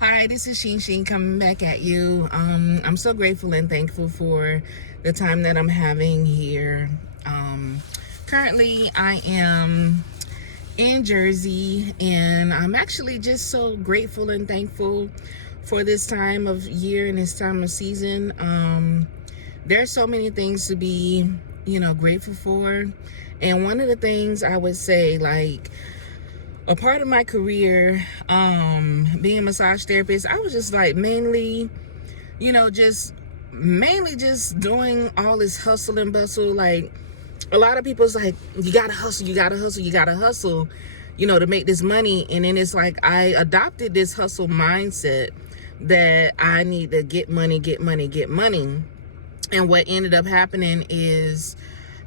Hi, this is Sheen Sheen coming back at you. I'm so grateful and thankful for the time that I'm having here. Currently, I am in Jersey, and I'm actually just so grateful and thankful for this time of year and this time of season. There's so many things to be, grateful for. And one of the things I would say, like, a part of my career, being a massage therapist, I was just like mainly just doing all this hustle and bustle. Like, a lot of people's like, you gotta hustle, to make this money. And then it's like, I adopted this hustle mindset that I need to get money. And what ended up happening is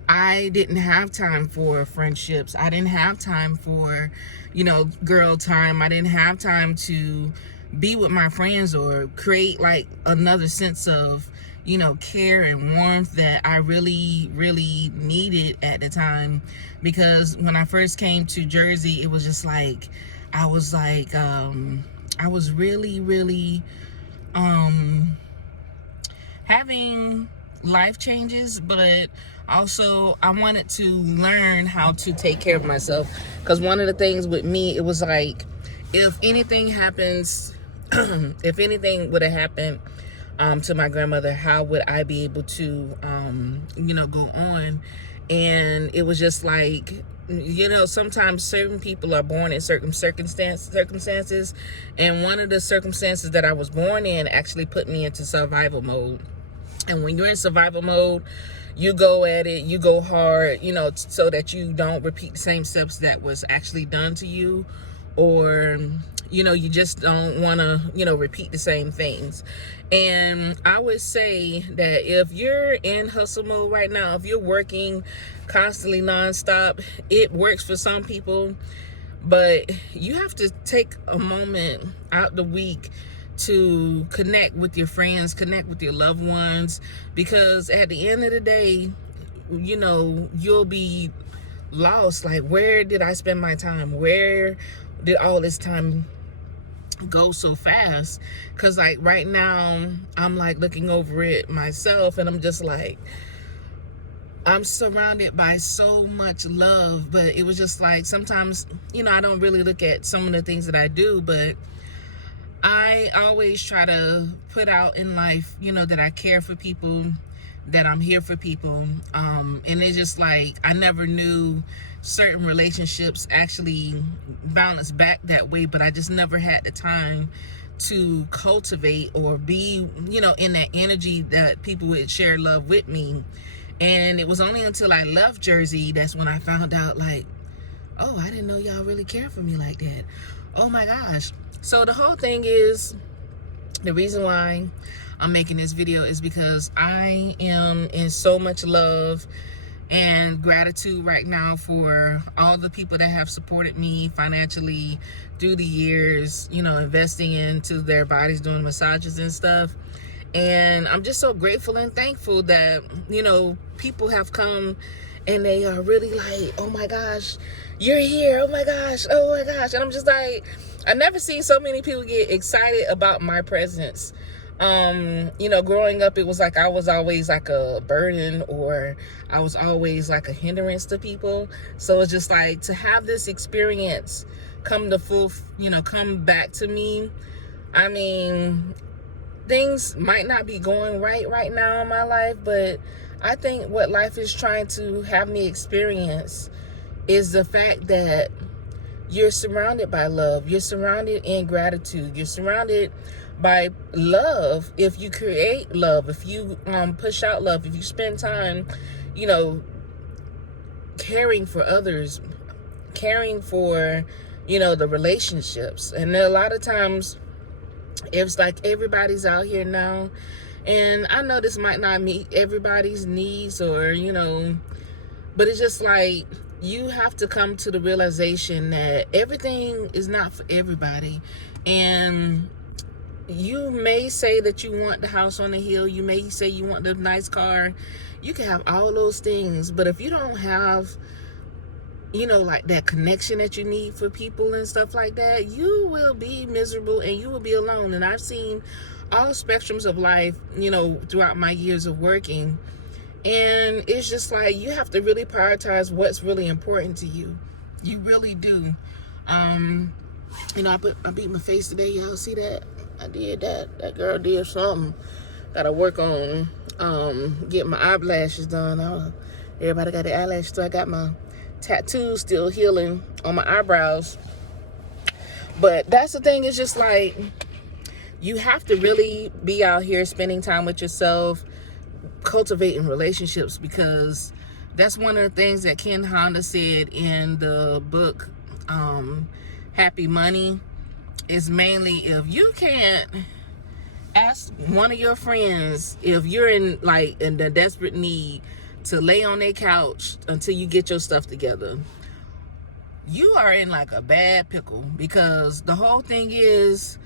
I didn't have time for friendships. I didn't have time for, girl time. I didn't have time to be with my friends or create like another sense of, care and warmth that I really, really needed at the time. Because when I first came to Jersey, it was just like, I was really, really, having life changes, but also I wanted to learn how to take care of myself. Because one of the things with me, it was like, if anything happens, if anything would have happened to my grandmother, how would I be able to, go on? And it was just like, sometimes certain people are born in certain circumstances. And one of the circumstances that I was born in actually put me into survival mode. And when you're in survival mode, you go at it, you go hard, so that you don't repeat the same steps that was actually done to you, or, you just don't want to, repeat the same things. And I would say that if you're in hustle mode right now, if you're working constantly nonstop, it works for some people, but you have to take a moment out the week to connect with your friends, connect with your loved ones, because at the end of the day, you'll be lost. Like, where did I spend my time? Where did all this time go so fast? Because like right now, I'm like looking over it myself, and I'm just like, I'm surrounded by so much love. But it was just like, sometimes, I don't really look at some of the things that I do, but I always try to put out in life, that I care for people, that I'm here for people. And it's just like, I never knew certain relationships actually balance back that way, but I just never had the time to cultivate or be, in that energy that people would share love with me. And it was only until I left Jersey that's when I found out, like, oh, I didn't know y'all really care for me like that. Oh my gosh. So the whole thing is, the reason why I'm making this video is because I am in so much love and gratitude right now for all the people that have supported me financially through the years, investing into their bodies, doing massages and stuff. And I'm just so grateful and thankful that, people have come and they are really like, oh my gosh, you're here. Oh my gosh. And I'm just like, I never seen so many people get excited about my presence. Growing up, it was like I was always like a burden, or I was always like a hindrance to people. So it's just like, to have this experience come back to me. I mean, things might not be going right now in my life, but I think what life is trying to have me experience is the fact that you're surrounded by love. You're surrounded in gratitude. You're surrounded by love. If you create love, if you push out love, if you spend time, caring for others, caring for, the relationships. And a lot of times, it's like everybody's out here now, and I know this might not meet everybody's needs, or, but it's just like, you have to come to the realization that everything is not for everybody. And you may say that you want the house on the hill. You may say you want the nice car. You can have all those things. But if you don't have like that connection that you need for people and stuff like that, you will be miserable and you will be alone. And I've seen all spectrums of life, throughout my years of working. And it's just like, you have to really prioritize what's really important to you. You really do. I beat my face today. Y'all see that? I did that. That girl did something. Gotta work on getting my eyelashes done. Everybody got their eyelashes, so I got my tattoos still healing on my eyebrows. But that's the thing, it's just like, you have to really be out here spending time with yourself, cultivating relationships, because that's one of the things that Ken Honda said in the book Happy Money, is mainly, if you can't ask one of your friends if you're in the desperate need to lay on their couch until you get your stuff together, you are in like a bad pickle. Because the whole thing is,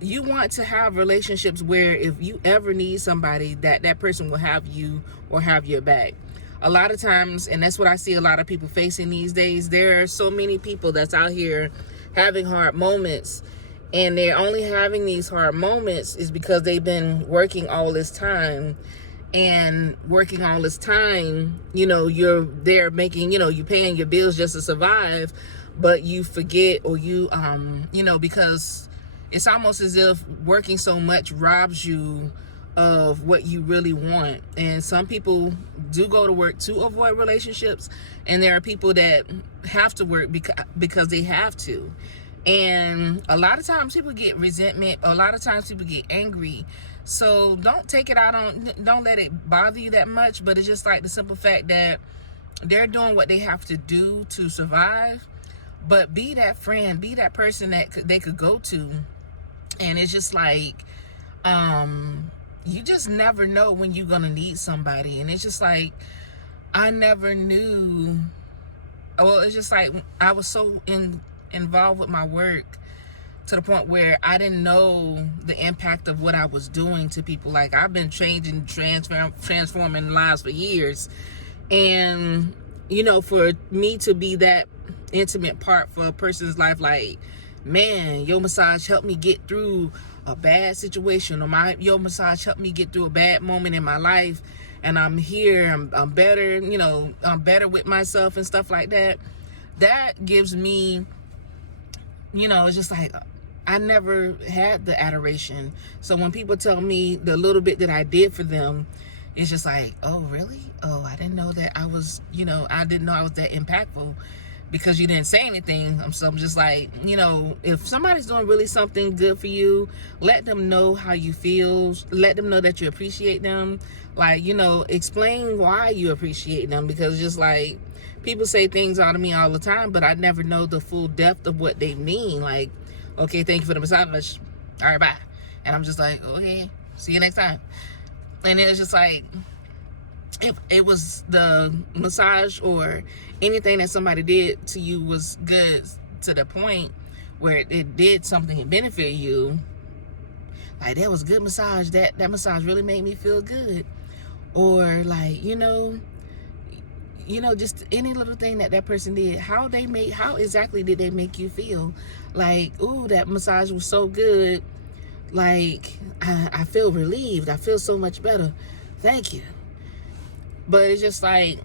you want to have relationships where if you ever need somebody, that person will have you or have your back. A lot of times, and that's what I see a lot of people facing these days, there are so many people that's out here having hard moments, and they're only having these hard moments is because they've been working all this time. And working all this time, you're there making, you're paying your bills just to survive, but you forget, or because it's almost as if working so much robs you of what you really want. And some people do go to work to avoid relationships, and there are people that have to work because they have to. And a lot of times people get resentment, a lot of times people get angry. So don't take it out don't let it bother you that much. But it's just like the simple fact that they're doing what they have to do to survive. But be that friend, be that person that they could go to. And it's just like, you just never know when you're going to need somebody. And it's just like, I never knew. Well, it's just like, I was so involved with my work to the point where I didn't know the impact of what I was doing to people. Like, I've been changing, transforming lives for years. And, for me to be that intimate part for a person's life, like, man, your massage helped me get through a bad situation, or your massage helped me get through a bad moment in my life, and I'm here, I'm better, I'm better with myself and stuff like that. That gives me, it's just like, I never had the adoration. So when people tell me the little bit that I did for them, it's just like, oh, really? Oh, I didn't know that I was, I didn't know I was that impactful, because you didn't say anything. So I'm just like, if somebody's doing really something good for you, let them know how you feel. Let them know that you appreciate them. Like, explain why you appreciate them, because just like, people say things out of me all the time, but I never know the full depth of what they mean. Like, okay, thank you for the massage. All right, bye. And I'm just like, okay, see you next time. And it was just like, if it was the massage or anything that somebody did to you was good to the point where it did something and benefit you, like, that was a good massage, that massage really made me feel good. Or like, just any little thing that person did, how exactly did they make you feel? Like, ooh, that massage was so good. Like, I feel relieved. I feel so much better. Thank you. But it's just like,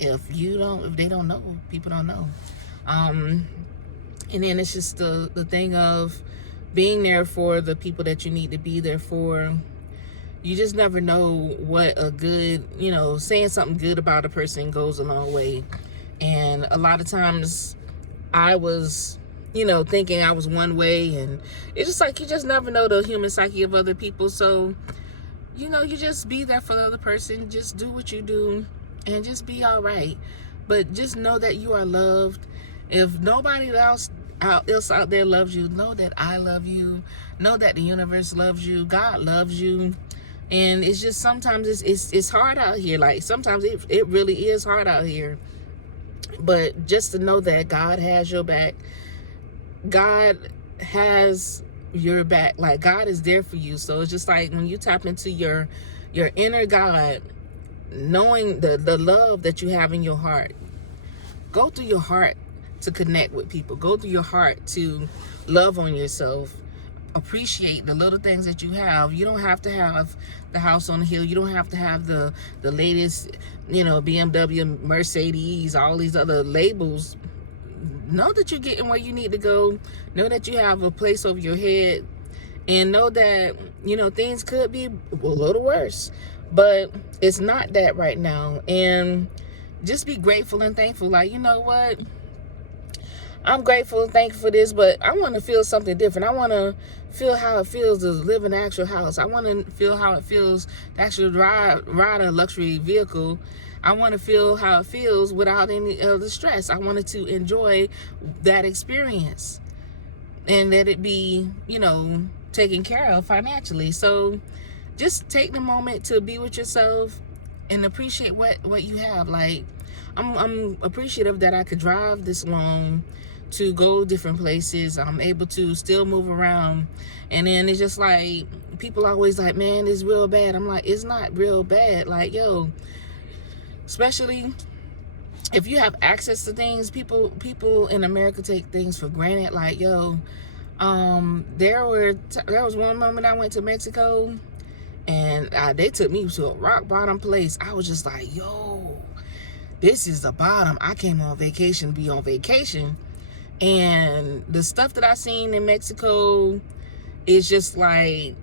if they don't know, people don't know. And then it's just the thing of being there for the people that you need to be there for. You just never know what a good, saying something good about a person goes a long way. And a lot of times I was, thinking I was one way, and it's just like, you just never know the human psyche of other people. So, you just be there for the other person. Just do what you do and just be all right. But just know that you are loved. If nobody else out there loves you, know that I love you. Know that the universe loves you. God loves you. And it's just, sometimes it's hard out here. Like, sometimes it really is hard out here. But just to know that God has your back. God has your back. Like, God is there for you. So it's just like, when you tap into your inner God, knowing the love that you have in your heart, Go through your heart to connect with people. Go through your heart to love on yourself. Appreciate the little things that you have. You don't have to have the house on the hill. You don't have to have the latest, BMW, Mercedes, all these other labels. Know that you're getting where you need to go. Know that you have a place over your head, and know that things could be a little worse, but it's not that right now. And just be grateful and thankful. Like, you know what? I'm grateful and thankful for this, but I want to feel something different. I want to feel how it feels to live in an actual house. I want to feel how it feels to actually ride a luxury vehicle. I want to feel how it feels without any of the stress. I wanted to enjoy that experience and let it be, taken care of financially. So just take the moment to be with yourself and appreciate what you have. Like, I'm appreciative that I could drive this long to go different places. I'm able to still move around. And then it's just like, people always like, man, it's real bad. I'm like, it's not real bad. Like, yo, especially if you have access to things, people in America take things for granted. Like, yo, there was one moment I went to Mexico, and they took me to a rock bottom place. I was just like, yo, this is the bottom. I came on vacation to be on vacation. And the stuff that I seen in Mexico is just like,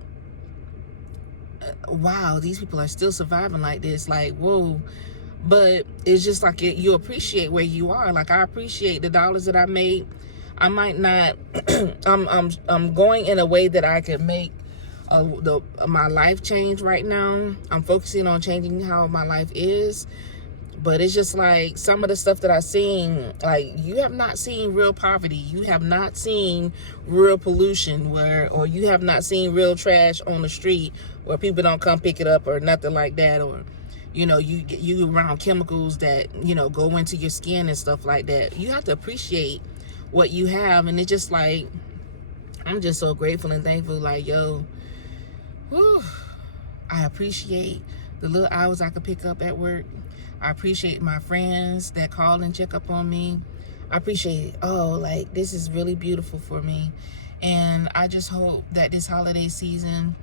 wow, these people are still surviving like this. Like, whoa. But it's just like you appreciate where you are. Like, I appreciate the dollars that I made. I might not, I'm going in a way that I can make my life change right now. I'm focusing on changing how my life is. But it's just like some of the stuff that I've seen, like, you have not seen real poverty. You have not seen real pollution or you have not seen real trash on the street where people don't come pick it up or nothing like that. Or, you around chemicals that, go into your skin and stuff like that. You have to appreciate what you have. And it's just like, I'm just so grateful and thankful. Like, yo, whew, I appreciate the little hours I could pick up at work. I appreciate my friends that call and check up on me. I appreciate, like, this is really beautiful for me. And I just hope that this holiday season,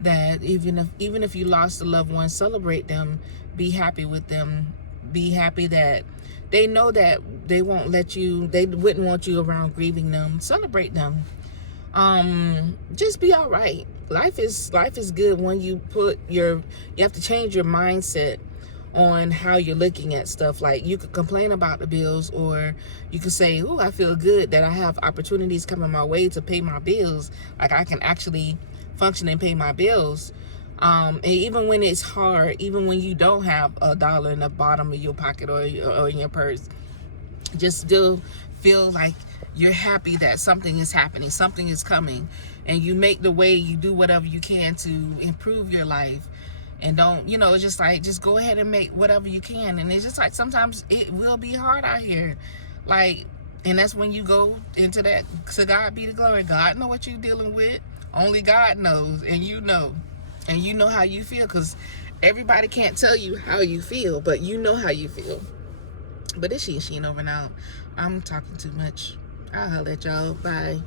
that even if you lost a loved one, celebrate them, be happy with them, be happy that they know that they wouldn't want you around grieving them. Celebrate them. Just be all right. Life is good when you have to change your mindset on how you're looking at stuff. Like, you could complain about the bills, or you could say, "Ooh, I feel good that I have opportunities coming my way to pay my bills. Like, I can actually function and pay my bills." And even when it's hard, even when you don't have $1 in the bottom of your pocket or in your purse, just still feel like you're happy that something is happening, something is coming, and you make the way, you do whatever you can to improve your life. And don't, it's just like, just go ahead and make whatever you can. And it's just like, sometimes it will be hard out here. Like, and that's when you go into that, to God be the glory. God know what you're dealing with. Only God knows. And you know how you feel, because everybody can't tell you how you feel, but you know how you feel. But it's Sheen over now. I'm talking too much. I'll holler at y'all. Bye.